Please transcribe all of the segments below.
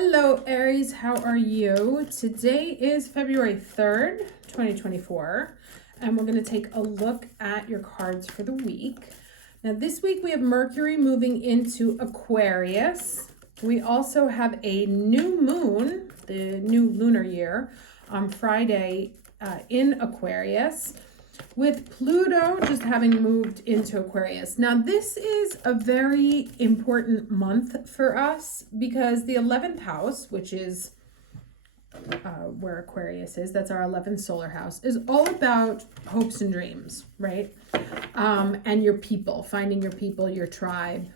Hello, Aries. How are you? Today is February 3rd, 2024, and we're going to take a look at your cards for the week. Now, this week we have Mercury moving into Aquarius. We also have a new moon, the new lunar year, on Friday in Aquarius, with Pluto just having moved into Aquarius. Now, this is a very important month for us because the 11th house, which is where Aquarius is, that's our 11th solar house, is all about hopes and dreams, right? And your people, finding your people, your tribe.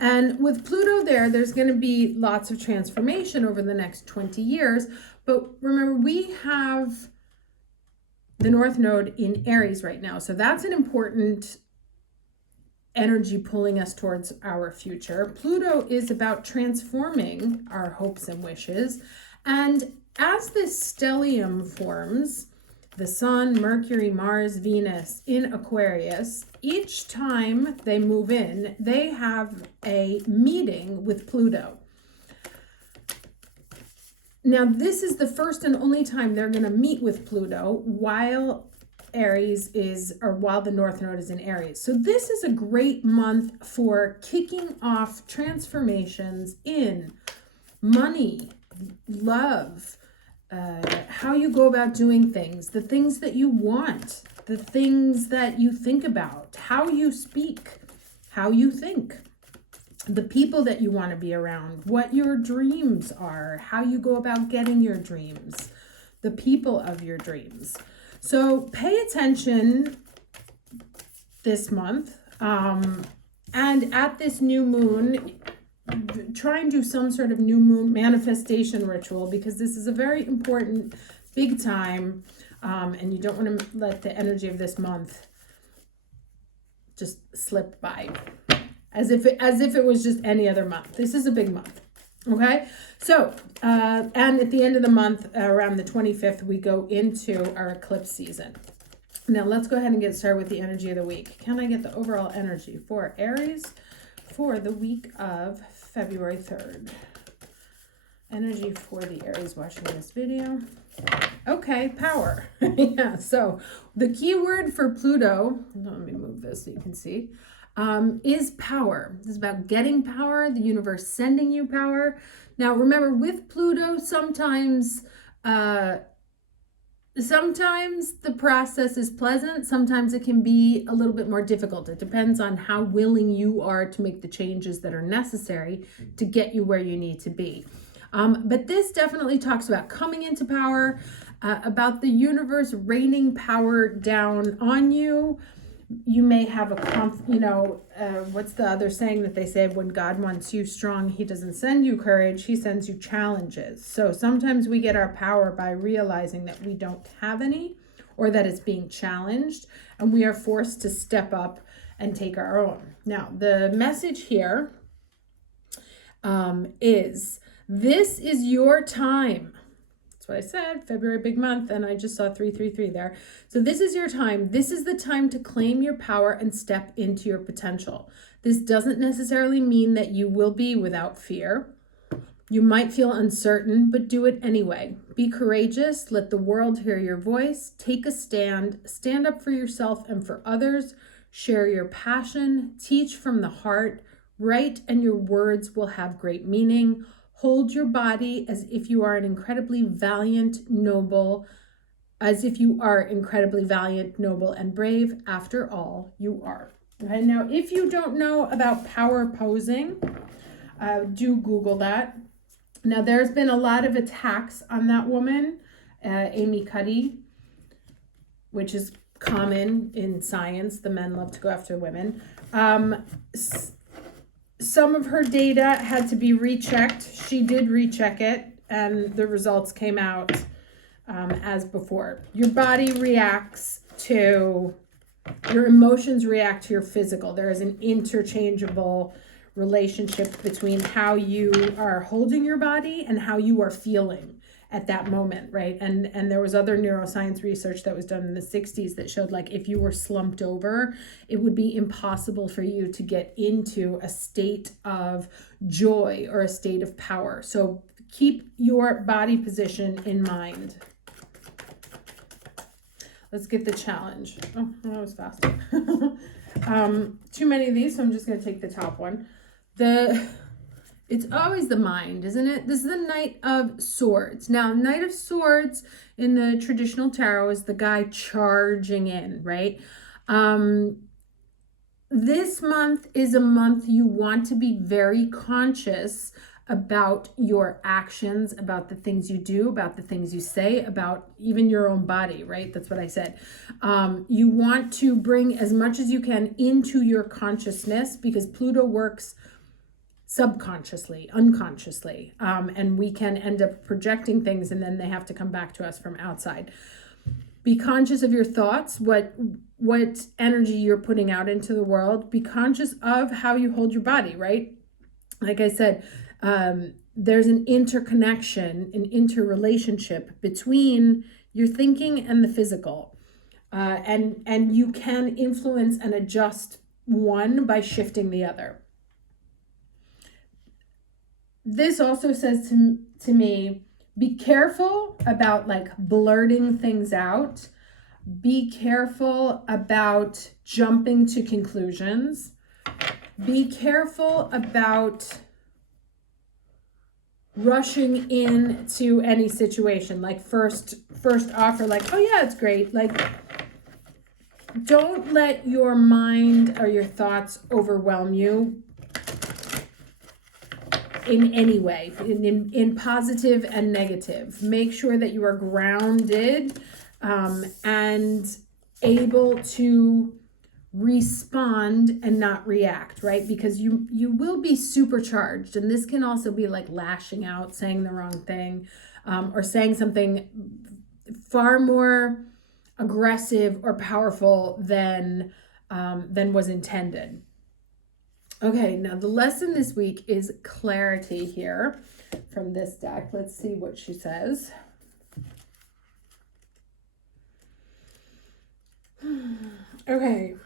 And with Pluto there's going to be lots of transformation over the next 20 years. But remember, we have the North Node in Aries right now. So that's an important energy pulling us towards our future. Pluto is about transforming our hopes and wishes. And as this stellium forms, the Sun, Mercury, Mars, Venus in Aquarius, each time they move in, they have a meeting with Pluto. Now, this is the first and only time they're going to meet with Pluto while while the North Node is in Aries. So this is a great month for kicking off transformations in money, love, how you go about doing things, the things that you want, the things that you think about, how you speak, how you think, the people that you want to be around, what your dreams are, how you go about getting your dreams, the people of your dreams. So pay attention this month. And at this new moon, try and do some sort of new moon manifestation ritual, because this is a very important, big time. And you don't want to let the energy of this month just slip by. As if it was just any other month. This is a big month, okay? So, and at the end of the month, around the 25th, we go into our eclipse season. Now, let's go ahead and get started with the energy of the week. Can I get the overall energy for Aries for the week of February 3rd? Energy for the Aries watching this video. Okay, power. Yeah, so the key word for Pluto, let me move this so you can see, is power. This is about getting power, the universe sending you power. Now, remember, with Pluto, sometimes the process is pleasant. Sometimes it can be a little bit more difficult. It depends on how willing you are to make the changes that are necessary to get you where you need to be. But this definitely talks about coming into power, about the universe raining power down on you. You may have what's the other saying that they say? When God wants you strong, he doesn't send you courage, he sends you challenges. So sometimes we get our power by realizing that we don't have any, or that it's being challenged, and we are forced to step up and take our own. Now, the message here is, this is your time. What I said, February, big month, and I just saw 333 there. So this is your time. This is the time to claim your power and step into your potential. This doesn't necessarily mean that you will be without fear. You might feel uncertain, but do it anyway. Be courageous. Let the world hear your voice. Take a stand. Stand up for yourself and for others. Share your passion. Teach from the heart. Write, and your words will have great meaning. Hold your body as if you are incredibly valiant, noble, and brave. After all, you are. Okay, now, if you don't know about power posing, do Google that. Now, there's been a lot of attacks on that woman, Amy Cuddy, which is common in science. The men love to go after women. Some of her data had to be rechecked. She did recheck it, and the results came out as before. Your body reacts to, your emotions react to your physical. There is an interchangeable relationship between how you are holding your body and how you are feeling. at that moment, right? And there was other neuroscience research that was done in the 60s that showed like if you were slumped over, it would be impossible for you to get into a state of joy or a state of power. So keep your body position in mind. Let's get the challenge. Oh, that was fast. Too many of these, so I'm just going to take the top one. It's always the mind, isn't it? This is the Knight of Swords. Now, Knight of Swords in the traditional tarot is the guy charging in, right? This month is a month you want to be very conscious about your actions, about the things you do, about the things you say, about even your own body, right? That's what I said. You want to bring as much as you can into your consciousness because Pluto works subconsciously, unconsciously, and we can end up projecting things and then they have to come back to us from outside. Be conscious of your thoughts, what energy you're putting out into the world. Be conscious of how you hold your body, right? Like I said, there's an interconnection, an interrelationship between your thinking and the physical. And you can influence and adjust one by shifting the other. This also says to me, be careful about like blurting things out. Be careful about jumping to conclusions. Be careful about rushing into any situation. Like first offer, like, oh yeah, it's great. Like, don't let your mind or your thoughts overwhelm you in any way, in positive and negative. Make sure that you are grounded and able to respond and not react, right? Because you will be supercharged, and this can also be like lashing out, saying the wrong thing, or saying something far more aggressive or powerful than was intended. Okay, now the lesson this week is clarity here from this deck. Let's see what she says. Okay.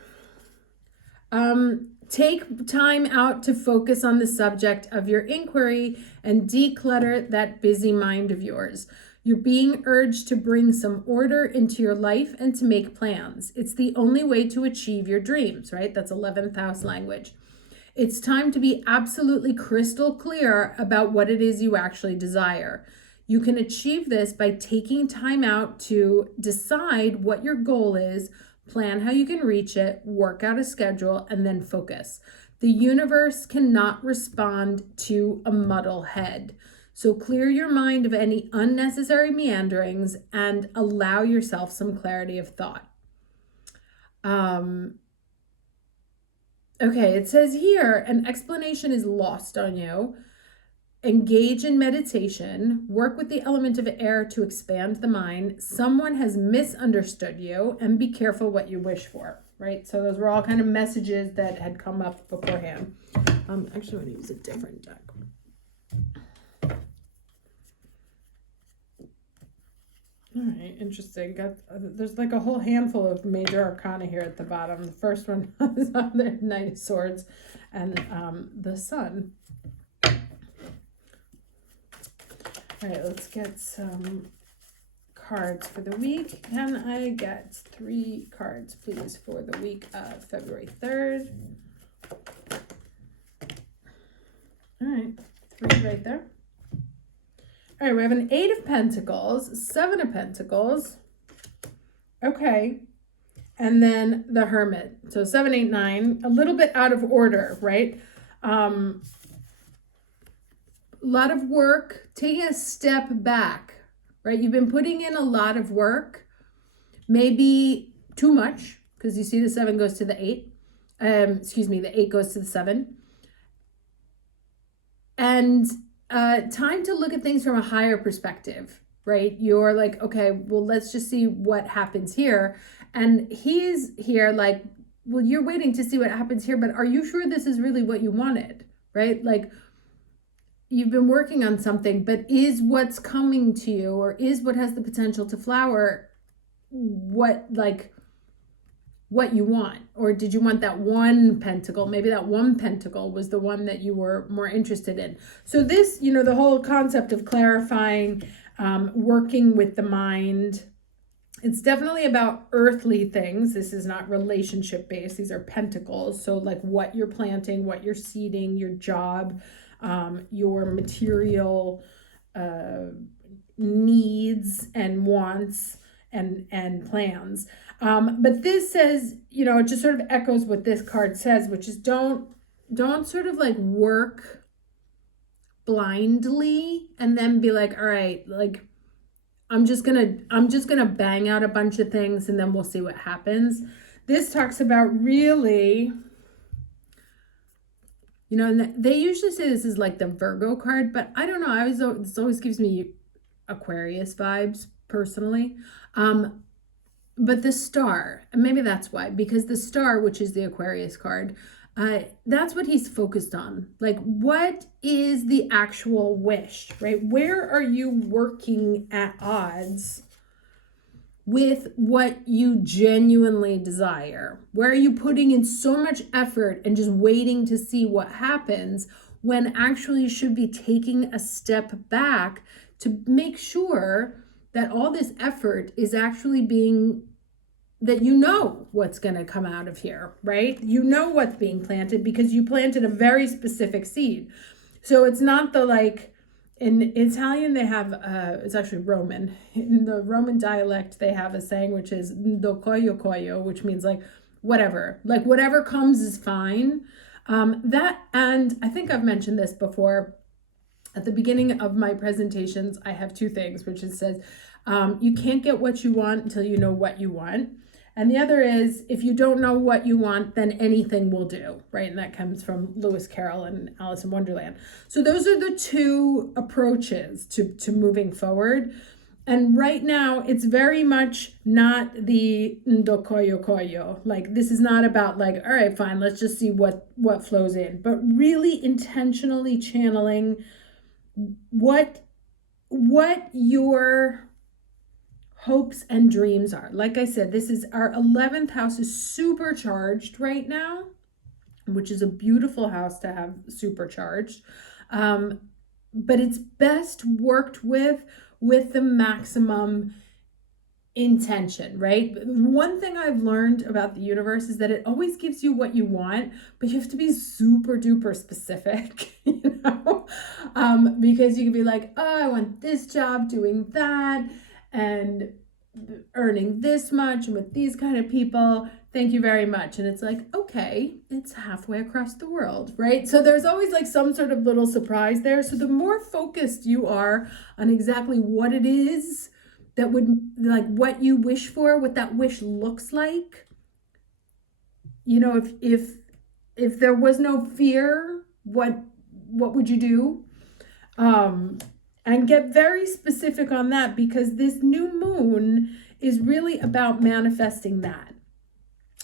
Take time out to focus on the subject of your inquiry and declutter that busy mind of yours. You're being urged to bring some order into your life and to make plans. It's the only way to achieve your dreams, right? That's 11th house language. It's time to be absolutely crystal clear about what it is you actually desire. You can achieve this by taking time out to decide what your goal is, plan how you can reach it, work out a schedule, and then focus. The universe cannot respond to a muddle head. So clear your mind of any unnecessary meanderings and allow yourself some clarity of thought. Okay, it says here, an explanation is lost on you. Engage in meditation. Work with the element of air to expand the mind. Someone has misunderstood you, and be careful what you wish for, right? So those were all kind of messages that had come up beforehand. Actually, I'm going to use a different deck. All right, interesting. There's like a whole handful of major arcana here at the bottom. The first one is on the Knight of Swords and the Sun. All right, let's get some cards for the week. Can I get 3 cards, please, for the week of February 3rd? All right, 3 right there. All right, we have an 8 of Pentacles, 7 of Pentacles. Okay. And then the Hermit. So 7, 8, 9, a little bit out of order, right? A lot of work, taking a step back, right? You've been putting in a lot of work, maybe too much, because you see the 7 goes to the 8. The 8 goes to the 7. And time to look at things from a higher perspective, right? You're like, okay, well, let's just see what happens here. And he's here like, well, you're waiting to see what happens here, but are you sure this is really what you wanted, right? Like, you've been working on something, but is what's coming to you, or is what has the potential to flower, what you want? Or did you want that one pentacle? Maybe that one pentacle was the one that you were more interested in. So this, the whole concept of clarifying, working with the mind, it's definitely about earthly things. This is not relationship based. These are pentacles. So like what you're planting, what you're seeding, your job, your material needs and wants and plans. But this says, it just sort of echoes what this card says, which is don't sort of like work blindly and then be like, all right, like I'm just gonna bang out a bunch of things and then we'll see what happens. This talks about really, and they usually say this is like the Virgo card, but I don't know. This always gives me Aquarius vibes personally. But the star, and maybe that's why, because the star, which is the Aquarius card, that's what he's focused on. Like, what is the actual wish, right? Where are you working at odds with what you genuinely desire? Where are you putting in so much effort and just waiting to see what happens, when actually you should be taking a step back to make sure that all this effort is actually being, that what's going to come out of here, right? What's being planted because you planted a very specific seed. So it's not the like, in Italian they have, it's actually Roman. In the Roman dialect they have a saying which is do coyo, which means like whatever comes is fine. That, and I think I've mentioned this before, at the beginning of my presentations, I have two things, which it says, you can't get what you want until you know what you want. And the other is, if you don't know what you want, then anything will do, right? And that comes from Lewis Carroll and Alice in Wonderland. So those are the two approaches to moving forward. And right now, it's very much not the ndokoyo. Like, this is not about like, all right, fine, let's just see what flows in. But really intentionally channeling what your hopes and dreams are. Like I said, this is our 11th house is supercharged right now, which is a beautiful house to have supercharged. But it's best worked with the maximum intention, right? One thing I've learned about the universe is that it always gives you what you want, but you have to be super duper specific, because you can be like, oh, I want this job doing that and earning this much and with these kind of people, thank you very much. And it's like, okay, it's halfway across the world, right? So there's always like some sort of little surprise there. So the more focused you are on exactly what it is that would, like, what you wish for, what that wish looks like, if there was no fear, what would you do? And get very specific on that, because this new moon is really about manifesting that.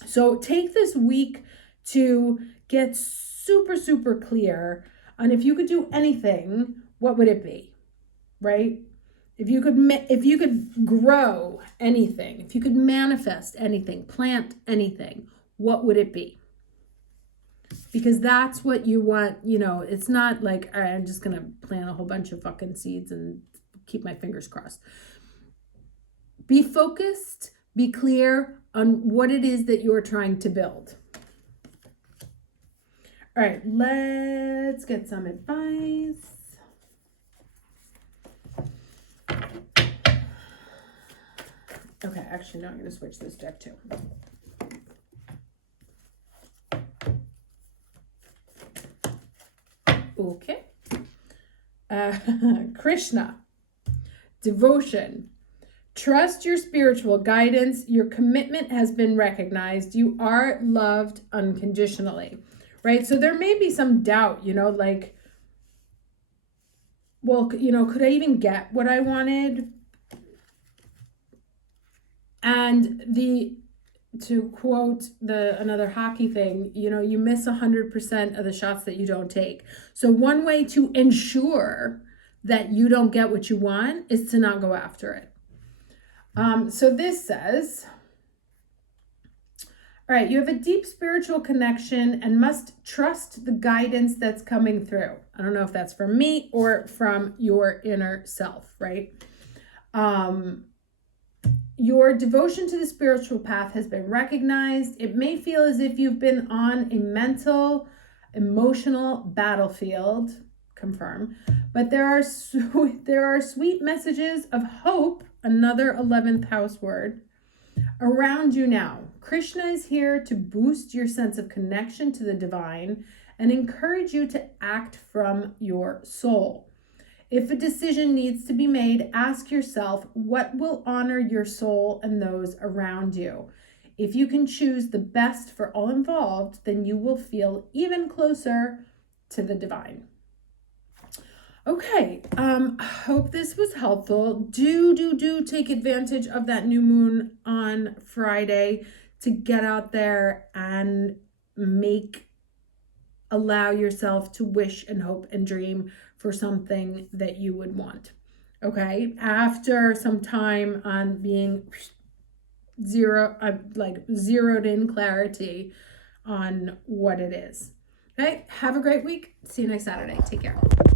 So take this week to get super, super clear on, if you could do anything, what would it be, right? If you could grow anything, if you could manifest anything, plant anything, what would it be? Because that's what you want. It's not like, all right, I'm just gonna plant a whole bunch of fucking seeds and keep my fingers crossed. Be focused, be clear on what it is that you're trying to build. All right, let's get some advice. Okay, actually, no, I'm going to switch this deck too. Okay. Krishna, devotion. Trust your spiritual guidance. Your commitment has been recognized. You are loved unconditionally, right? So there may be some doubt, like, well, could I even get what I wanted? And to quote another hockey thing, you know, you miss 100% of the shots that you don't take. So one way to ensure that you don't get what you want is to not go after it. So this says, all right, you have a deep spiritual connection and must trust the guidance that's coming through. I don't know if that's from me or from your inner self, right? Your devotion to the spiritual path has been recognized. It may feel as if you've been on a mental, emotional battlefield, confirm, but there are sweet messages of hope, another 11th house word, around you now. Krishna is here to boost your sense of connection to the divine and encourage you to act from your soul. If a decision needs to be made, ask yourself what will honor your soul and those around you. If you can choose the best for all involved, then you will feel even closer to the divine. Okay, hope this was helpful. Do take advantage of that new moon on Friday to get out there and allow yourself to wish and hope and dream for something that you would want. Okay, after some time on being zeroed in clarity on what it is. Okay, have a great week. See you next Saturday. Take care.